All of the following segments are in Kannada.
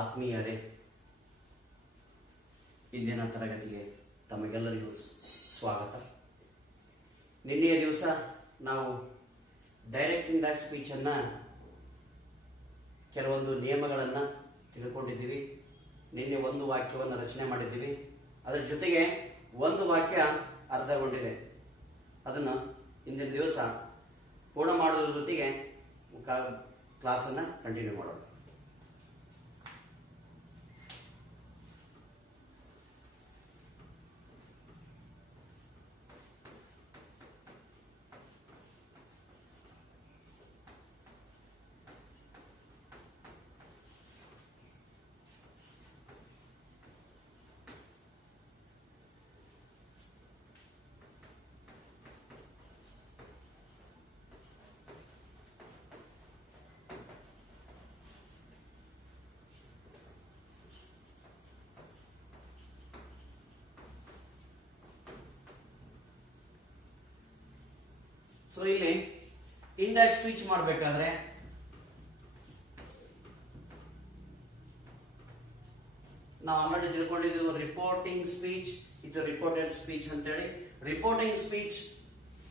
ಆತ್ಮೀಯರೇ, ಇಂದಿನ ತರಗತಿಗೆ ತಮಗೆಲ್ಲರಿಗೂ ಸ್ವಾಗತ. ನಿನ್ನೆಯ ದಿವಸ ನಾವು ಡೈರೆಕ್ಟ್ ಇಂಡೈರೆಕ್ಟ್ ಸ್ಪೀಚನ್ನು ಕೆಲವೊಂದು ನಿಯಮಗಳನ್ನು ತಿಳ್ಕೊಂಡಿದ್ದೀವಿ. ನಿನ್ನೆ ಒಂದು ವಾಕ್ಯವನ್ನು ರಚನೆ ಮಾಡಿದ್ದೀವಿ. ಅದರ ಜೊತೆಗೆ ಒಂದು ವಾಕ್ಯ ಅರ್ಧಗೊಂಡಿದೆ. ಅದನ್ನು ಇಂದಿನ ದಿವಸ ಪೂರ್ಣ ಮಾಡೋದ್ರ ಜೊತೆಗೆ ಕ್ಲಾಸನ್ನು ಕಂಟಿನ್ಯೂ ಮಾಡೋಣ. ಸೊ ಇಲ್ಲಿ ಇಂಡೈರೆಕ್ಟ್ ಸ್ಪೀಚ್ ಮಾಡಬೇಕಾದ್ರೆ ನಾವು ಆಲ್ರೆಡಿ ತಿಳ್ಕೊಂಡಿದ್ದೀವಿ ರಿಪೋರ್ಟಿಂಗ್ ಸ್ಪೀಚ್ ಇದು ರಿಪೋರ್ಟೆಡ್ ಸ್ಪೀಚ್ ಅಂತೇಳಿ. ರಿಪೋರ್ಟಿಂಗ್ ಸ್ಪೀಚ್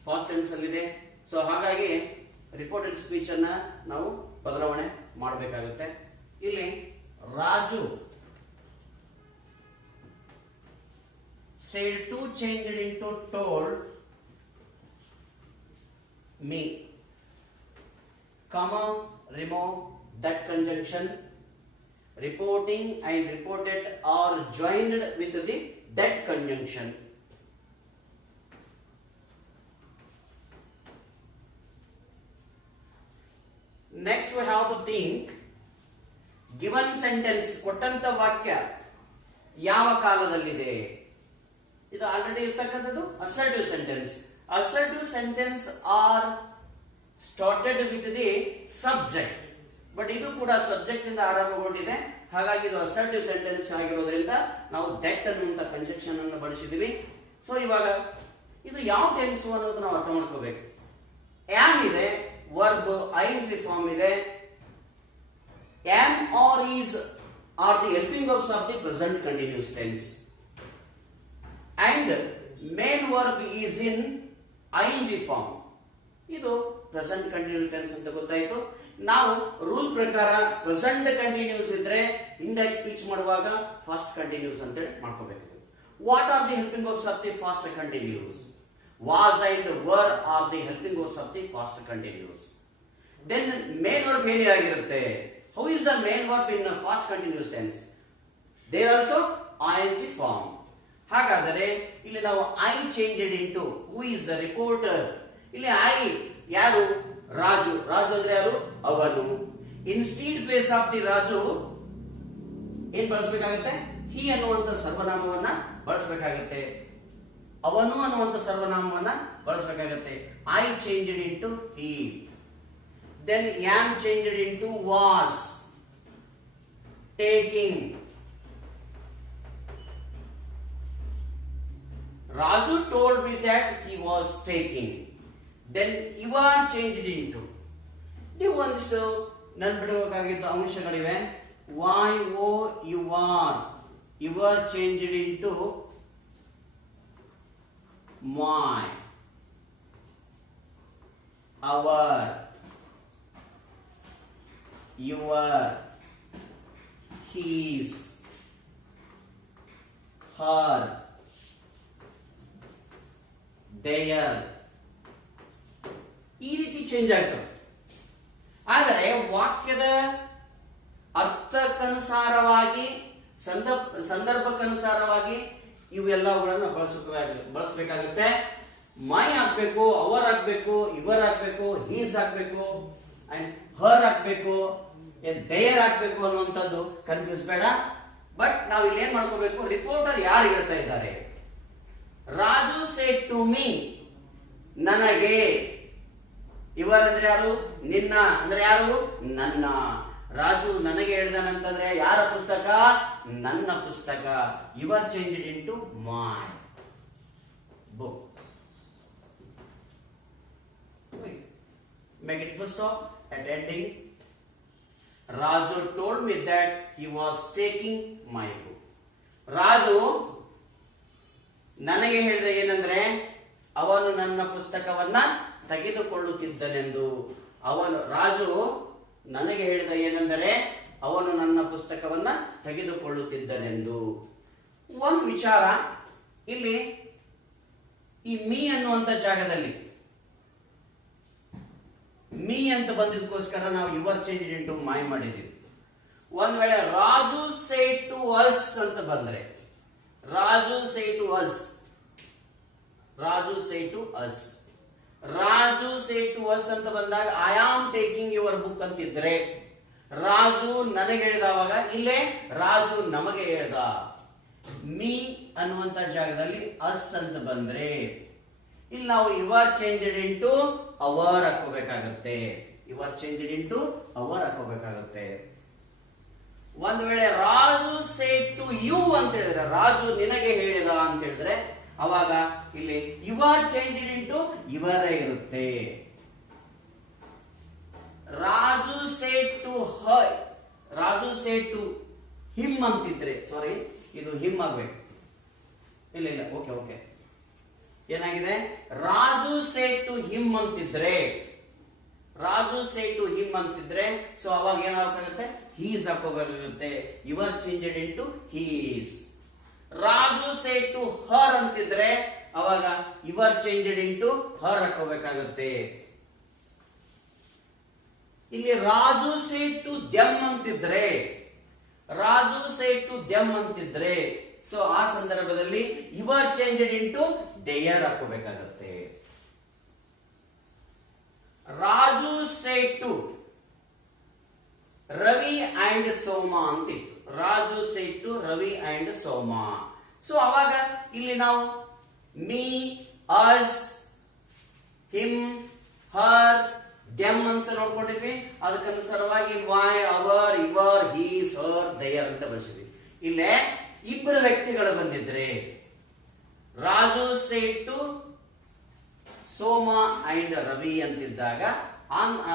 ಫಾಸ್ಟ್ ಟೆನ್ಸ್ ಅಲ್ಲಿದೆ. ಸೊ ಹಾಗಾಗಿ ರಿಪೋರ್ಟೆಡ್ ಸ್ಪೀಚ್ ಅನ್ನ ನಾವು ಬದಲಾವಣೆ ಮಾಡಬೇಕಾಗುತ್ತೆ. ಇಲ್ಲಿ Raju said to change it into told me, comma, remove that conjunction. Reporting and reported are joined with the that conjunction. Next we have to think given sentence ಕೊಟ್ಟಂತ ವಾಕ್ಯ ಯಾವ ಕಾಲದಲ್ಲಿದೆ. ಇದು ಆಲ್ರೆಡಿ ಇರ್ತಕ್ಕಂಥದ್ದು assertive sentence. Assertive sentence are started with the subject, but ಇದು ಕೂಡ ಸಬ್ಜೆಕ್ಟ್ ಇಂದ ಆರಂಭಗೊಂಡಿದೆ. ಹಾಗಾಗಿ ಇದು assertive sentence ಆಗಿರೋದ್ರಿಂದ ನಾವು that ಅನ್ನುವಂತ ಕಂಜಂಕ್ಷನ್ ಅನ್ನು ಬಳಸಿದೀವಿ. ಸೊ ಇವಾಗ ಇದು ಯಾವ ಟೆನ್ಸ್ ಅನ್ನೋದು ನಾವು ಅರ್ಥ ಮಾಡ್ಕೋಬೇಕು. am ಇದೆ, verb ing ಫಾರ್ಮ್ ಇದೆ. am or is are the helping verbs of the present continuous tense, and main verb is in ing form. ಇದು ಪ್ರೆಸೆಂಟ್ ಕಂಟಿನ್ಯೂಸ್ ಟೆನ್ಸ್ ಅಂತ ಗೊತ್ತಾಯ್ತು. ನಾವು ರೂಲ್ ಪ್ರಕಾರ ಪ್ರೆಸೆಂಟ್ ಕಂಟಿನ್ಯೂಸ್ ಇದ್ರೆ ಇಂಡೈರೆಕ್ಟ್ ಸ್ಪೀಚ್ ಮಾಡುವಾಗ ಫಾಸ್ಟ್ ಕಂಟಿನ್ಯೂಸ್ ಅಂತ ಮಾಡ್ಕೋಬೇಕು. What are the helping verbs of the past continuous? Was and were are the helping verbs of the past continuous. Then main verb ಹೇಗೆ ಆಗಿರುತ್ತೆ? How is the main verb in past continuous tense? There also ing form. ಹಾಗಾದರೆ ಇಲ್ಲಿ ನಾವು I changed into who is the reporter. ಇಲ್ಲಿ ಐ ಯಾರು? ರಾಜು. ರಾಜು ಅಂದ್ರೆ ಯಾರು? ಅವನು. Instead place of the Raju ಏನ್ ಬಳಸಬೇಕಾಗುತ್ತೆ? ಹಿ ಅನ್ನುವಂತ ಸರ್ವನಾಮವನ್ನ ಬಳಸಬೇಕಾಗುತ್ತೆ. ಅವನು ಅನ್ನುವಂತ ಸರ್ವನಾಮವನ್ನ ಬಳಸಬೇಕಾಗುತ್ತೆ. I changed into he. Then am changed into was taking. Raju told me that he was taking. Then you are changed into. ನೀವು ಒಂದಿಷ್ಟು ನೆನಪಿಡಬೇಕಾಗಿದ್ದ ಅಂಶಗಳಿವೆ. Why o you are changed into my, our, your, his, her, their. ಈ ರೀತಿ ಚೇಂಜ್ ಆಗ್ತವೆ. ಆದರೆ ವಾಕ್ಯದ ಅರ್ಥಕ್ಕನುಸಾರವಾಗಿ ಸಂದರ್ಭಕ್ಕನುಸಾರವಾಗಿ ಇವೆಲ್ಲವುಗಳನ್ನು ಬಳಸಬೇಕಾಗುತ್ತೆ. ಮೈ ಹಾಕ್ಬೇಕು, ಅವರ್ ಹಾಕ್ಬೇಕು, ಇವರ್ ಹಾಕ್ಬೇಕು, ಹೀಸ್ ಹಾಕ್ಬೇಕು, ಅಂಡ್ ಹರ್ ಹಾಕ್ಬೇಕು, ದೇಯರ್ ಹಾಕ್ಬೇಕು ಅನ್ನುವಂಥದ್ದು ಕನ್ಫ್ಯೂಸ್ ಬೇಡ. ಬಟ್ ನಾವು ಇಲ್ಲಿ ಏನ್ ಮಾಡ್ಕೋಬೇಕು? ರಿಪೋರ್ಟರ್ ಯಾರು ಹೇಳ್ತಾ ಇದ್ದಾರೆ? ರಾಜು ಸೆಡ್ ಟು ಮೀ, ನನಗೆ. ಇವರ್ ಅಂದ್ರೆ ಯಾರು? ನಿನ್ನ ಅಂದ್ರೆ ಯಾರು? ನನ್ನ. ರಾಜು ನನಗೆ ಹೇಳಿದಾನಂತಂದ್ರೆ ಯಾರ ಪುಸ್ತಕ? ನನ್ನ ಪುಸ್ತಕ. Your change it into my book. Make it full stop at ending. Raju told me that he was taking my book. Raju ನನಗೆ ಹೇಳಿದ ಏನಂದ್ರೆ ಅವನು ನನ್ನ ಪುಸ್ತಕವನ್ನ ತೆಗೆದುಕೊಳ್ಳುತ್ತಿದ್ದನೆಂದು. ರಾಜು ನನಗೆ ಹೇಳಿದ ಏನೆಂದರೆ ಅವನು ನನ್ನ ಪುಸ್ತಕವನ್ನ ತೆಗೆದುಕೊಳ್ಳುತ್ತಿದ್ದನೆಂದು. ಒಂದು ವಿಚಾರ ಇಲ್ಲಿ, ಈ ಮೀ ಅನ್ನುವಂತ ಜಾಗದಲ್ಲಿ ಮೀ ಅಂತ ಬಂದಿದ್ದಕ್ಕೋಸ್ಕರ ನಾವು ಯುವರ್ ಚೇಂಜ್ ಇಂಟು ಮೈ ಮಾಡಿದೀವಿ. ಒಂದ್ ವೇಳೆ ರಾಜು ಸೇ ಟು ಅಸ್ ಅಂತ ಬಂದ್ರೆ, Raju say to us, Raju say to us, Raju say to us ಅಂತ ಬಂದಾಗ I am taking your book ಅಂತಿದ್ರೆ, ರಾಜು ನನಗೆ ಹೇಳಿದವಾಗ ಇಲ್ಲೇ ರಾಜು ನಮಗೆ ಹೇಳ್ದ. ಮೀ ಅನ್ನುವಂತ ಜಾಗದಲ್ಲಿ ಅಸ್ ಅಂತ ಬಂದ್ರೆ ಇಲ್ಲಿ ನಾವು ಯುವರ್ ಚೇಂಜ್ ಇಂಟು ಅವರ್ ಹಾಕೋಬೇಕಾಗತ್ತೆ. ಯುವರ್ ಚೇಂಜ್ ಇಂಟು ಅವರ್ ಹಾಕೋಬೇಕಾಗತ್ತೆ. ಒಂದ್ ವೇಳೆ ರಾಜು ಸೇ ಟು ಯು ಅಂತ ಹೇಳಿದ್ರೆ, ರಾಜು ನಿನಗೆ ಹೇಳಿದ ಅಂತ ಹೇಳಿದ್ರೆ ಅವಾಗ ಇಲ್ಲಿ ಯುವರ್ ಚೇಂಜ್ ಇಂಟು ಇವರೇ ಇರುತ್ತೆ. Raju say to her, Raju say to him ಅಂತಿದ್ರೆ, ಸಾರಿ ಇದು ಹಿಮ್ ಆಗ್ಬೇಕು. ಇಲ್ಲ ಇಲ್ಲ, ಓಕೆ ಓಕೆ, ಏನಾಗಿದೆ? ರಾಜು ಸೇ ಟು ಹಿಮ್ ಅಂತಿದ್ರೆ, ರಾಜು ಸೇ ಟು ಹಿಮ್ ಅಂತಿದ್ರೆ ಸೊ ಅವಾಗ ಏನಾಗಬೇಕಾಗುತ್ತೆ? ಹೀಸ್ ಹಾಕೋಬೇಕಾಗುತ್ತೆ. Your change into his. Raju say to her ಅಂತಿದ್ರೆ ಅವಾಗ ಯುವರ್ ಚೇಂಜ್ ಇಂಟು ಹರ್ ಹಾಕೋಬೇಕಾಗುತ್ತೆ. ಇಲ್ಲಿ ರಾಜು ಸೇ ಟು ದೆಮ್ ಅಂತಿದ್ರೆ, ರಾಜು ಸೇ ಟು ದೆಮ್ ಅಂತಿದ್ರೆ ಸೊ ಆ ಸಂದರ್ಭದಲ್ಲಿ ಯುವರ್ ಚೇಂಜ್ ಇಂಟು ದೇಯರ್ ಹಾಕೋಬೇಕಾಗತ್ತೆ. Raju say to Ravi and Soma ಅಂತಿತ್ತು. Raju say to Ravi and Soma. So ಅವಾಗ ಇಲ್ಲಿ ನಾವು me, us, him, her, them ಅಂತ ನೋಡ್ಕೊಂಡಿದ್ವಿ. ಅದಕ್ಕನುಸಾರವಾಗಿ my, our, your, his, her, their ಅಂತ ಬಳಸಿದ್ವಿ. ಇಲ್ಲೇ ಇಬ್ಬರು ವ್ಯಕ್ತಿಗಳು ಬಂದಿದ್ರೆ Raju say to Soma and Ravi ಅಂತಿದ್ದಾಗ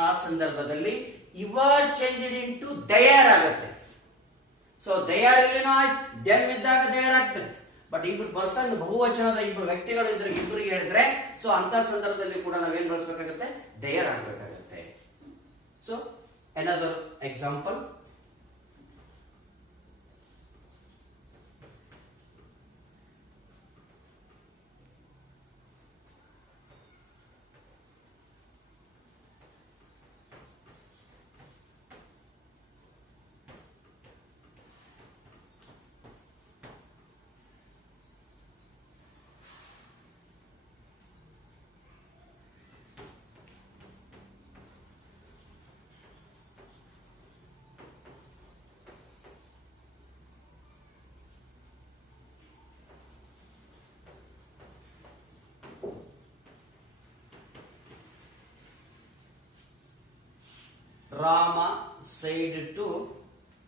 ಆ ಸಂದರ್ಭದಲ್ಲಿ ಯುವರ್ ಚೇಂಜ್ ಇಂಟು ದೇಯರ್ ಆಗುತ್ತೆ. ಸೊ ದೇಯರ್ ಇಲ್ಲಿನೂ ದೆಮ್ ಇದ್ದಾಗ ದೇಯರ್ ಆಗ್ತದೆ. ಬಟ್ ಇಬ್ರು ಪರ್ಸನ್, ಬಹುವಚನದ ಇಬ್ರು ವ್ಯಕ್ತಿಗಳು ಇದ್ರೆ ಇಬ್ಬರಿಗೆ ಹೇಳಿದ್ರೆ ಸೊ ಅಂತ ಸಂದರ್ಭದಲ್ಲಿ ಕೂಡ ನಾವೇನ್ ಬಳಸಬೇಕಾಗುತ್ತೆ? ದೇಯರ್ ಆಗ್ಬೇಕಾಗುತ್ತೆ. So another example. Rama said to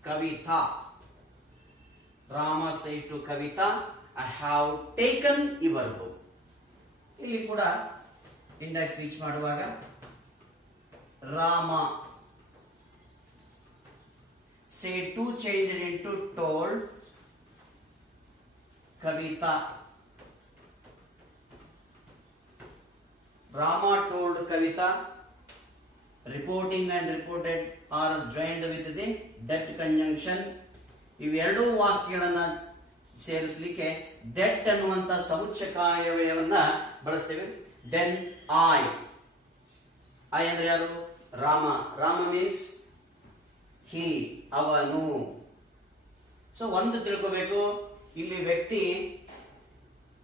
Kavita. Rama said to Kavita, I have taken your book. ಇಲ್ಲಿ ಕೂಡ ಇಂಡೆಕ್ಸ್ ಸ್ಪೀಚ್ ಮಾಡುವಾಗ Rama said to change into told. Kavita, Rama told Kavita. Reporting and reported are joined with the that conjunction. ಇವೆರಡೂ ವಾಕ್ಯಗಳನ್ನ ಸೇರಿಸಲಿಕ್ಕೆ that ಅನ್ನುವಂತ ಸಮುಚ್ಚಕಾಯವಯವನ್ನ ಬಳಸ್ತೇವೆ. ದೆನ್ ಐ ಅಂದ್ರೆ ಯಾರು? ರಾಮ. ರಾಮ ಮೀನ್ಸ್ ಹಿ, ಅವನು. ಸೊ ಒಂದು ತಿಳ್ಕೋಬೇಕು, ಇಲ್ಲಿ ವ್ಯಕ್ತಿ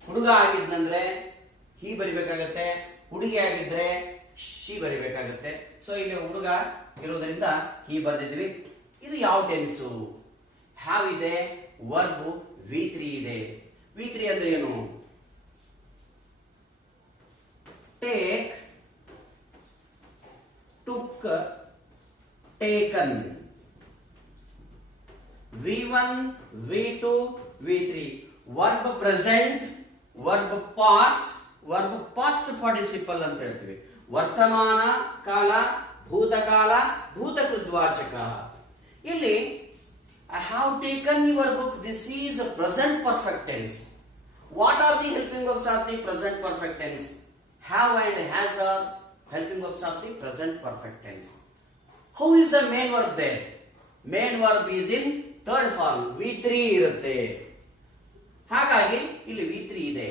ಹುಡುಗ ಆಗಿದ್ನಂದ್ರೆ ಹಿ ಬರಿಬೇಕಾಗತ್ತೆ, ಹುಡುಗಿ ಆಗಿದ್ರೆ ಶಿ ಬರಿಬೇಕಾಗುತ್ತೆ. ಸೊ ಇಲ್ಲಿ ಹುಡುಗ ಇರುವುದರಿಂದ ಹಿ ಬರೆದಿದ್ವಿ. ಇದು ಯಾವ ಟೆನ್ಸು? ಹ್ಯಾವ್ ಇದೆ, ವರ್ಬ್ V3 ಇದೆ. V3 ಅಂದ್ರೆ ಏನು? Take book taken. V1, V2, V3. Verb present, verb past participle ಅಂತ ಹೇಳ್ತೀವಿ. ವರ್ತಮಾನ ಕಾಲ, ಭೂತಕಾಲ, ಭೂತಕೃದ್ವಾಚಕ. ಇಲ್ಲಿ I have taken your book. This is a present perfect tense. What are the helping verbs of the present perfect tense? Have and has are helping verbs of the present perfect tense. Who is the main verb there? Main verb is in third form. V3 ಇರುತ್ತೆ. ಹಾಗಾಗಿ ಇಲ್ಲಿ V3 ಇದೆ.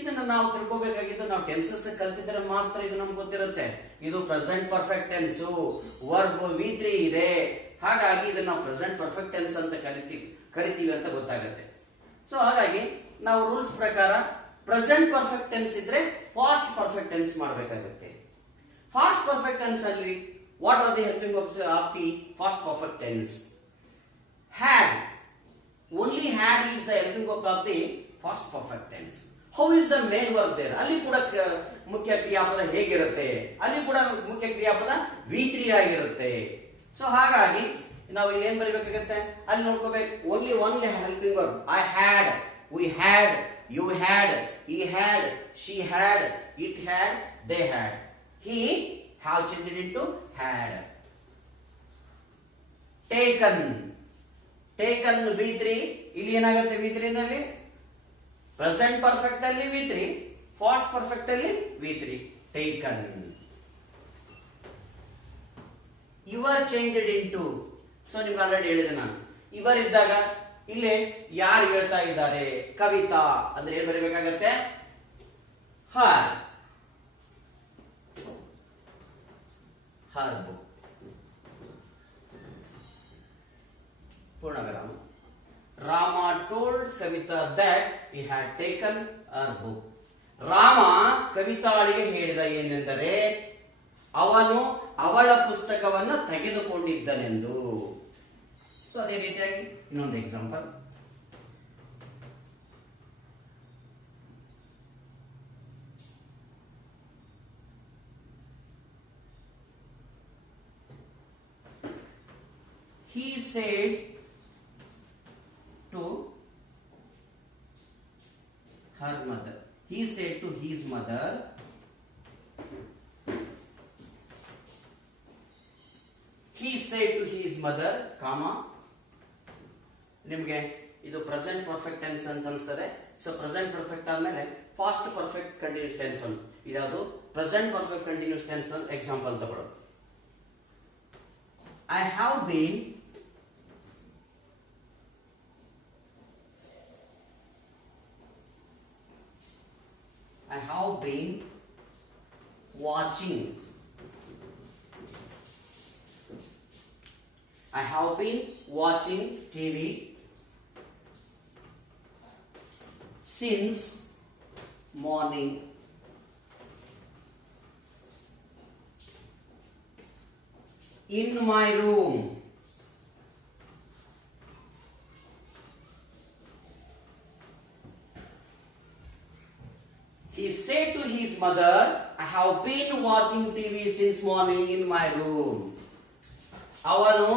ಇದನ್ನ ನಾವು ತಿಳ್ಕೋಬೇಕಾಗಿದ್ದು ನಾವು ಟೆನ್ಸಸ್ ಕಲ್ತಿದ್ರೆ ಮಾತ್ರ ಇದು ನಮ್ಗೆ ಗೊತ್ತಿರುತ್ತೆ. ಇದು present perfect tense, verb V3 ಇದೆ. ಹಾಗಾಗಿ ಇದನ್ನ ನಾವು ಪ್ರೆಸೆಂಟ್ ಪರ್ಫೆಕ್ಟ್ ಟೆನ್ಸ್ ಅಂತ ಕರಿತೀವಿ ಅಂತ ಗೊತ್ತಾಗುತ್ತೆ. ಸೊ ಹಾಗಾಗಿ ನಾವು ರೂಲ್ಸ್ ಪ್ರಕಾರ ಪ್ರೆಸೆಂಟ್ ಪರ್ಫೆಕ್ಟ್ ಟೆನ್ಸ್ ಇದ್ರೆ ಫಾಸ್ಟ್ ಪರ್ಫೆಕ್ಟ್ ಟೆನ್ಸ್ ಮಾಡಬೇಕಾಗುತ್ತೆ. ಫಾಸ್ಟ್ ಪರ್ಫೆಕ್ಟ್ ಟೆನ್ಸ್ ಅಲ್ಲಿ what are the helping verbs of the past perfect tense? Had, only had is the helping verb of the past perfect tense. How is the main verb there? ಅಲ್ಲಿ ಕೂಡ ಮುಖ್ಯ ಕ್ರಿಯಾಪದ ಹೇಗಿರುತ್ತೆ? ಅಲ್ಲಿ ಕೂಡ ಮುಖ್ಯ ಕ್ರಿಯಾಪದ V3 ಆಗಿರುತ್ತೆ. ಸೊ ಹಾಗಾಗಿ ನಾವು ಇಲ್ಲಿ ಏನ್ ಬರೀಬೇಕಾಗುತ್ತೆ? ಅಲ್ಲಿ ನೋಡ್ಕೋಬೇಕು. Only one helping verb. I had, we had, you had, he had, she had, it had, they had. He have changed into had. Taken, taken V3. ಇಲ್ಲಿ ಏನಾಗುತ್ತೆ? V3 ನಲ್ಲಿ ಪ್ರೆಸೆಂಟ್ ಪರ್ಫೆಕ್ಟ್ ಅಲ್ಲಿ V3, ಫಾಸ್ಟ್ ಪರ್ಫೆಕ್ಟ್ ಅಲ್ಲಿ V3. Taken. Your changed into. So ನಿಮ್ಗೆ ಆಲ್ರೆಡಿ ಹೇಳಿದೆ ನಾನು. ಇವರ್ ಇದ್ದಾಗ ಇಲ್ಲಿ ಯಾರು ಹೇಳ್ತಾ ಇದ್ದಾರೆ? ಕವಿತಾ ಅಂದ್ರೆ ಏನ್ ಬರೀಬೇಕಾಗತ್ತೆ? Her, her book. ಪೂರ್ಣವಿರಾಮ. Rama told Kavita that he had taken her book. Rama ಕವಿತಾಳಿಗೆ ಹೇಳಿದ ಏನೆಂದರೆ ಅವನು ಅವಳ ಪುಸ್ತಕವನ್ನು ತೆಗೆದುಕೊಂಡಿದ್ದನೆಂದು. ಸೊ ಅದೇ ರೀತಿಯಾಗಿ ಇನ್ನೊಂದು example. He said to her mother. He said to his mother. He said to his mother, comma. ನಿಮಗೆ ಇದು ಪ್ರೆಸೆಂಟ್ ಪರ್ಫೆಕ್ಟ್ ಟೆನ್ಸ್ ಅಂತ ಅನಿಸ್ತದೆ. ಸೊ ಪ್ರೆಸೆಂಟ್ ಪರ್ಫೆಕ್ಟ್ ಆದ್ಮೇಲೆ ಫಾಸ್ಟ್ ಪರ್ಫೆಕ್ಟ್ ಕಂಟಿನ್ಯೂಸ್ ಟೆನ್ಸ್ ಅಂತ. ಇದಾವುದು present perfect continuous tense example ತಗೊಳ್ಳೋದು. I have been watching. I have been watching TV since morning. In my room. He said to his mother, I have been watching TV since morning in my room. ಅವನು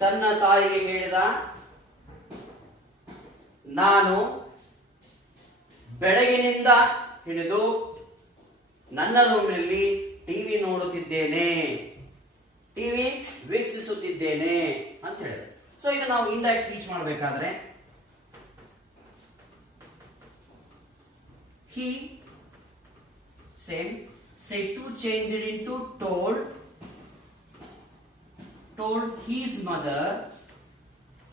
ತನ್ನ ತಾಯಿಗೆ ಹೇಳಿದ, ನಾನು ಬೆಳಗಿನಿಂದ ಹಿಡಿದು ನನ್ನ ರೂಮಿನಲ್ಲಿ ಟಿವಿ ನೋಡುತ್ತಿದ್ದೇನೆ, ಟಿವಿ ವೀಕ್ಷಿಸುತ್ತಿದ್ದೇನೆ ಅಂತ ಹೇಳಿದೆ. ಸೊ ಇದು ನಾವು ಇಂಡೈರೆಕ್ಟ್ ಸ್ಪೀಚ್ ಮಾಡಬೇಕಾದ್ರೆ he said to change it into told his mother.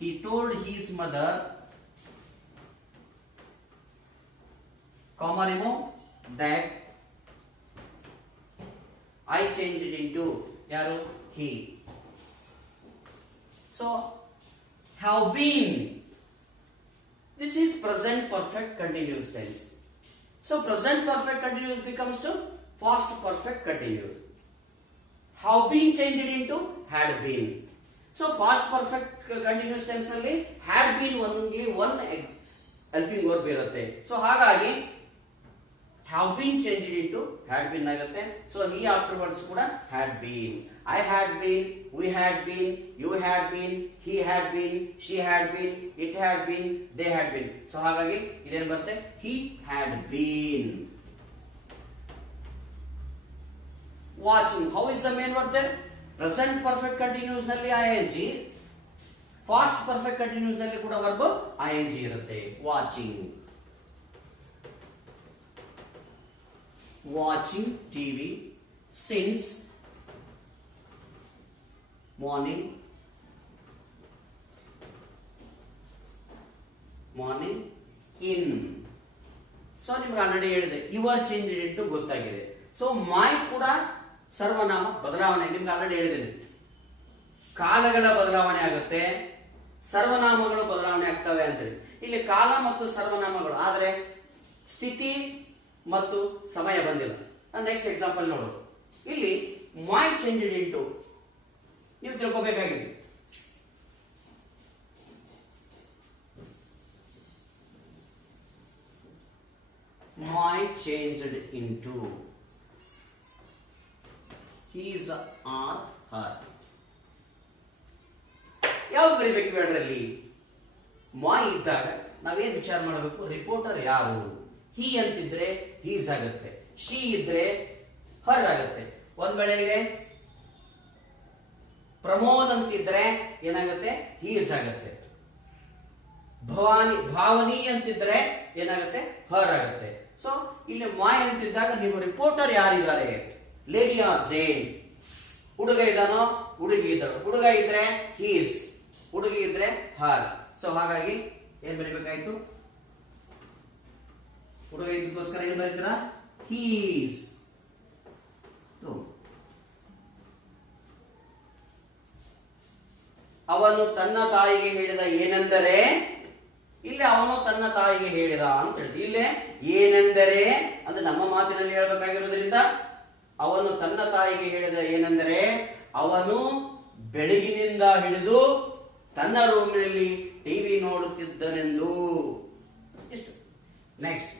He told his mother, comma remove that I changed it into yaru he. So have been, this is present perfect continuous tense. So present perfect continuous becomes to past perfect continuous. Have been changed into had been. So past perfect continuous tense ನಲ್ಲಿ had been only one helping verb ಇರುತ್ತೆ. So ಹಾಗಾಗಿ have been change into had been ಆಗುತ್ತೆ. ಸೊ ಈ ಆಫ್ಟರ್ವರ್ಡ್ಸ್ ಕೂಡ had been, I had been, we had been, you had been, he had been, she had been, it had been, they had been. So ಹಾಗಾಗಿ ಇದೇನ್ ಬರುತ್ತೆ, he had been. Watching, how is the main verb there? Present perfect continuous ನಲ್ಲಿ ING, ಫಾಸ್ಟ್ ಪರ್ಫೆಕ್ಟ್ ಕಂಟಿನ್ಯೂಸ್ ನಲ್ಲಿ ಕೂಡ ವರ್ಬ್ ING ಇರುತ್ತೆ. Watching, watching TV since morning in. So ನಿಮ್ಗೆ ಆಲ್ರೆಡಿ ಹೇಳಿದೆ ಯುವರ್ ಚೇಂಜ್ ಇಂಟು ಗೊತ್ತಾಗಿದೆ. ಸೊ ಮೈ ಕೂಡ ಸರ್ವನಾಮ ಬದಲಾವಣೆ, ನಿಮ್ಗೆ ಆಲ್ರೆಡಿ ಹೇಳಿದ್ದೇನೆ. ಕಾಲಗಳ ಬದಲಾವಣೆ ಆಗುತ್ತೆ, ಸರ್ವನಾಮಗಳು ಬದಲಾವಣೆ ಆಗ್ತವೆ ಅಂತೇಳಿ. ಇಲ್ಲಿ ಕಾಲ ಮತ್ತು ಸರ್ವನಾಮಗಳು, ಆದರೆ ಸ್ಥಿತಿ ಮತ್ತು ಸಮಯ ಬಂದಿಲ್ಲ. ನೆಕ್ಸ್ಟ್ ಎಕ್ಸಾಂಪಲ್ ನೋಡು. ಇಲ್ಲಿ ಮೈ ಚೇಂಜ್ ಇಂಟು ನೀವು ತಿಳ್ಕೋಬೇಕಾಗಿದೆ. My changed into his or her. ಯಾವ್ದು ಬರೀಬೇಕು ಎರಡರಲ್ಲಿ? ಮೈ ಇದ್ದಾಗ ನಾವೇನ್ ವಿಚಾರ ಮಾಡಬೇಕು? ರಿಪೋರ್ಟರ್ ಯಾರು? ಹಿ ಅಂತಿದ್ರೆ ಹೀಸ್ ಆಗುತ್ತೆ, ಶಿ ಇದ್ರೆ ಹರ್ ಆಗುತ್ತೆ. ಒಂದ್ ವೇಳೆಗೆ ಪ್ರಮೋದ್ ಅಂತಿದ್ರೆ ಏನಾಗುತ್ತೆ? ಹೀಸ್ ಆಗುತ್ತೆ. ಭಾವನಿ ಅಂತಿದ್ರೆ ಏನಾಗುತ್ತೆ? ಹರ್ ಆಗುತ್ತೆ. ಸೊ ಇಲ್ಲಿ ಮಾಯ್ ಅಂತಿದ್ದಾಗ ನೀವು ರಿಪೋರ್ಟರ್ ಯಾರಿದ್ದಾರೆ? ಲೇಡಿ ಆರ್ ಜೇನ್. ಹುಡುಗ ಇದ್ದಾನೋ ಹುಡುಗಿ ಇದ್ದಾರೋ? ಹುಡುಗ ಇದ್ರೆ ಹೀಸ್, ಹುಡುಗಿ ಇದ್ರೆ ಹರ್. ಸೊ ಹಾಗಾಗಿ ಏನ್ ಬರೀಬೇಕಾಯ್ತು? ಹುಡುಗ ಇದಕ್ಕೋಸ್ಕರ ಏನ್ ಬರೀತೀರಾ? ಹೀಸ್. ಅವನು ತನ್ನ ತಾಯಿಗೆ ಹೇಳಿದ ಏನೆಂದರೆ, ಇಲ್ಲಿ ಅವನು ತನ್ನ ತಾಯಿಗೆ ಹೇಳಿದ ಅಂತ ಹೇಳಿದ. ಇಲ್ಲೇ ಏನೆಂದರೆ ಅಂದ್ರೆ ನಮ್ಮ ಮಾತಿನಲ್ಲಿ ಹೇಳಬೇಕಾಗಿರೋದ್ರಿಂದ ಅವನು ತನ್ನ ತಾಯಿಗೆ ಹೇಳಿದ ಏನೆಂದರೆ, ಅವನು ಬೆಳಗಿನಿಂದ ಹಿಡಿದು ತನ್ನ ರೂಮಿನಲ್ಲಿ ಟಿವಿ ನೋಡುತ್ತಿದ್ದನೆಂದು. ಇಷ್ಟು. ನೆಕ್ಸ್ಟ್,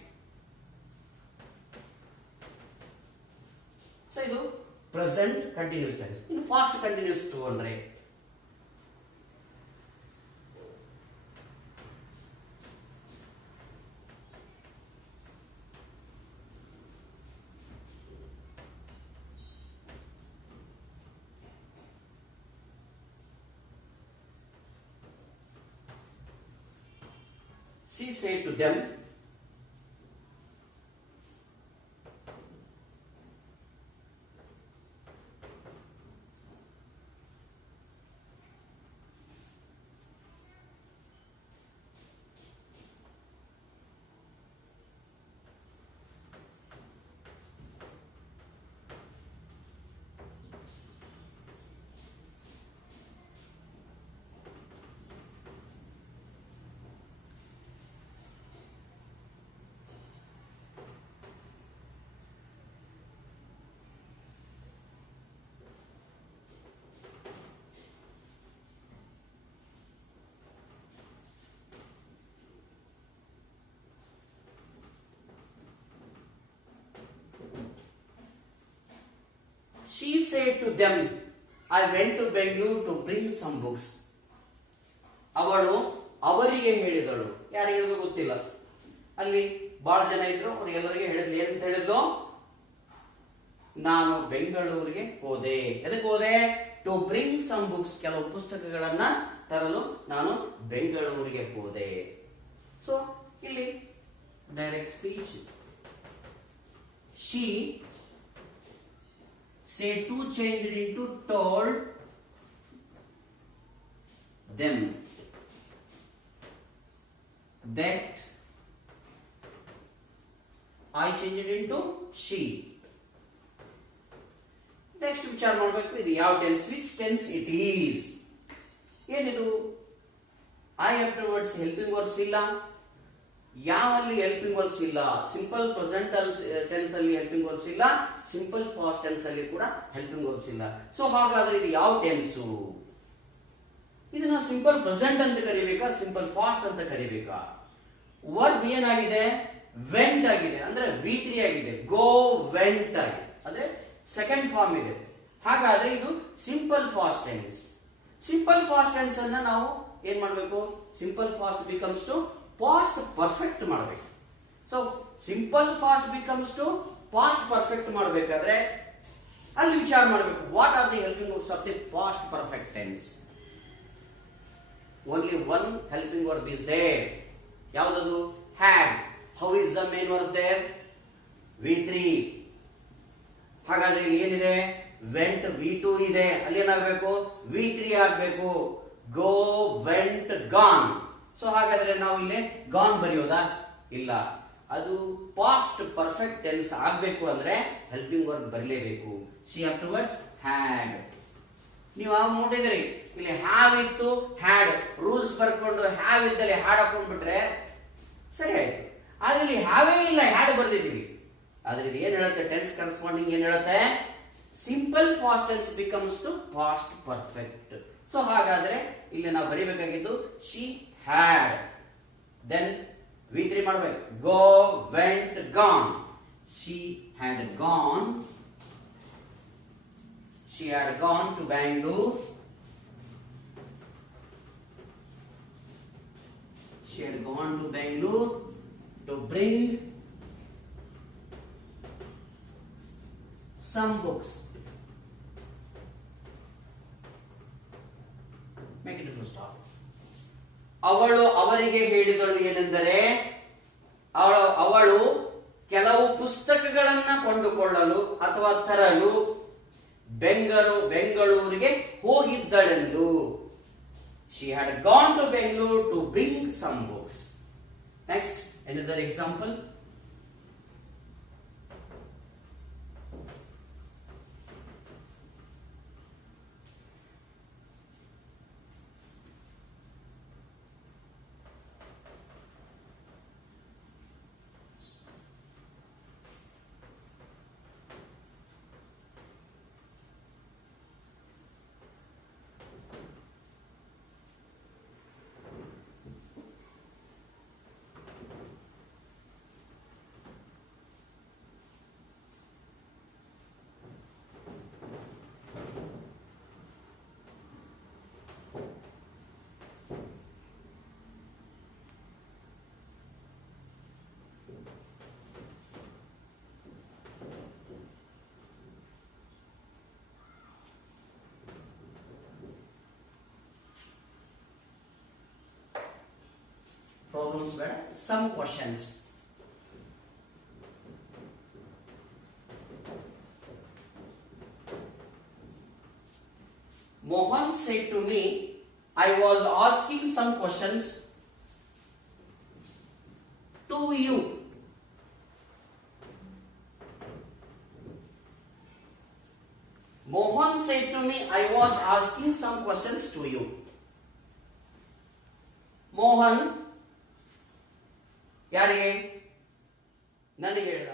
ಸೊ ಇದು ಪ್ರೆಸೆಂಟ್ ಕಂಟಿನ್ಯೂಸ್ ಟೆನ್ಸ್. ಇನ್ನು ಫಾಸ್ಟ್ ಕಂಟಿನ್ಯೂಸ್ ತಗೊಂಡ್ರೆ she said to them, she said to them, I went to Bangalore to bring some books. ಅವಳು ಅವರಿಗೆ ಹೇಳಿದಳು. ಯಾರಿಗೆ ಹೇಳಿದ್ರು ಗೊತ್ತಿಲ್ಲ. ಅಲ್ಲಿ ಬಹಳ ಜನ ಇದ್ರು, ಅವರಿಗೆಲ್ಲರಿಗೆ ಹೇಳಿದ್ಲು. ಏನಂತ ಹೇಳಿದ್ಲು? ನಾನು ಬೆಂಗಳೂರಿಗೆ ಹೋದೆ. ಎದಕ್ಕೆ ಹೋದೆ? ಟು ಬ್ರಿಂಗ್ ಸಮ್ ಬುಕ್ಸ್, ಕೆಲವು ಪುಸ್ತಕಗಳನ್ನ ತರಲು ನಾನು ಬೆಂಗಳೂರಿಗೆ ಹೋದೆ. ಸೊ ಇಲ್ಲಿ direct speech. she say to changed into told them that I changed into she. Next ವಿಚಾರ ಮಾಡಬೇಕು, ಇದು ಯಾವ tense, which tense it is. ಏನಿದು? ಐ ಆಫ್ಟರ್ವರ್ಡ್ಸ್ ಹೆಲ್ಪಿಂಗ್ ವರ್ಬ್ಸ್ ಇಲ್ಲ. ಯಾವಲ್ಲಿ ಹೆಲ್ಪಿಂಗ್ ವರ್ಬ್ಸ್ ಇಲ್ಲ? ಸಿಂಪಲ್ ಪ್ರೆಸೆಂಟ್ ಟೆನ್ಸ್ ಅಲ್ಲಿ ಹೆಲ್ಪಿಂಗ್ ವರ್ಬ್ಸ್ ಇಲ್ಲ, ಸಿಂಪಲ್ ಫಾಸ್ಟ್ ಟೆನ್ಸ್ ಅಲ್ಲಿ ಕೂಡ ಹೆಲ್ಪಿಂಗ್ ವರ್ಬ್ಸ್ ಇಲ್ಲ. ಸೊ ಹಾಗಾದ್ರೆ ಇದು ಯಾವ ಟೆನ್ಸು? ಇದನ್ನ ಸಿಂಪಲ್ ಪ್ರೆಸೆಂಟ್ ಅಂತ ಕರಿಬೇಕಾ, ಸಿಂಪಲ್ ಫಾಸ್ಟ್ ಅಂತ ಕರಿಬೇಕಾ? ವರ್ಬ್ ಏನಾಗಿದೆ? ವೆಂಟ್ ಆಗಿದೆ ಅಂದ್ರೆ V3 ಆಗಿದೆ. ಗೋ ವೆಂಟ್ ಆಗಿದೆ ಅಂದ್ರೆ ಸೆಕೆಂಡ್ ಫಾರ್ಮ್ ಇದೆ. ಹಾಗಾದ್ರೆ ಇದು simple past tense. Simple past tense ಅನ್ನ ನಾವು ಏನ್ ಮಾಡಬೇಕು? Simple past becomes to past perfect ಮಾಡಬೇಕು. So simple past becomes to past perfect ಮಾಡಬೇಕಾದ್ರೆ ಅಲ್ಲಿ ವಿಚಾರ ಮಾಡಬೇಕು, what are the helping verbs of the past perfect tense? Only one helping verb is there. ಯಾವ್ದದು? Had. How is the main verb there? V3. ಹಾಗಾದ್ರೆ ಇಲ್ಲಿ ಏನಿದೆ? ವೆಂಟ್ V2 ಇದೆ. ಅಲ್ಲಿ ಏನಾಗಬೇಕು? V3 ಆಗ್ಬೇಕು. ಗೋ ವೆಂಟ್ ಗಾನ್. ಸೊ ಹಾಗಾದ್ರೆ ನಾವು ಇಲ್ಲಿ ಗಾನ್ ಬರೆಯೋದಾ? ಇಲ್ಲ. ಅದು ಪಾಸ್ಟ್ ಪರ್ಫೆಕ್ಟ್ ಟೆನ್ಸ್ ಆಗ್ಬೇಕು ಅಂದ್ರೆ ಹೆಲ್ಪಿಂಗ್ ವರ್ಬ್ ಬರಲೇಬೇಕು. C afterwards had. ನೀವು ನೋಡಿದ್ರಿ ಇಲ್ಲಿ ಹ್ಯಾವ್ ಇತ್ತು, ಹ್ಯಾಡ್ ರೂಲ್ಸ್ ಬರ್ಕೊಂಡು ಹ್ಯಾವ್ ಇದ್ದಲ್ಲಿ ಹ್ಯಾಡ್ ಹಾಕೊಂಡ್ಬಿಟ್ರೆ ಸರಿ ಆಯ್ತು. ಆದ್ರೆ ಇಲ್ಲಿ ಹ್ಯಾವೇ ಇಲ್ಲ, ಹ್ಯಾಡ್ ಬರ್ದಿದ್ದೀವಿ. ಆದ್ರೆ ಇದು ಏನ್ ಹೇಳುತ್ತೆ? ಟೆನ್ಸ್ ಕರೆಸ್ಪಾಂಡಿಂಗ್ ಏನ್ ಹೇಳುತ್ತೆ? Simple past tense becomes to past perfect. So ಹಾಗಾದ್ರೆ ಇಲ್ಲಿ ನಾವು ಬರೀಬೇಕಾಗಿದ್ದು ಶಿ ಹ್ಯಾಡ್, ದೆನ್ V3 ಮಾಡಬೇಕು. Go went gone. She had gone. She had gone to Bangalore. She had gone to Bangalore to bring some books. Make it a full stop. ಅವಳು ಅವರಿಗೆ ಹೇಳಿದಳು ಏನೆಂದರೆ, ಅವಳು ಕೆಲವು ಪುಸ್ತಕಗಳನ್ನ ಕೊಂಡುಕೊಳ್ಳಲು ಅಥವಾ ತರಲು ಬೆಂಗಳೂರಿಗೆ ಹೋಗಿದ್ದಳೆಂದು. She had gone to Bangalore to bring some books. Next, another example. Problems ಬೇಡ, some questions. Mohan said to me, I was asking some questions to you. Mohan said to me, I was asking some questions to you. Mohan ಯಾರಿಗೆ? ನನಗೆ ಹೇಳಿದ.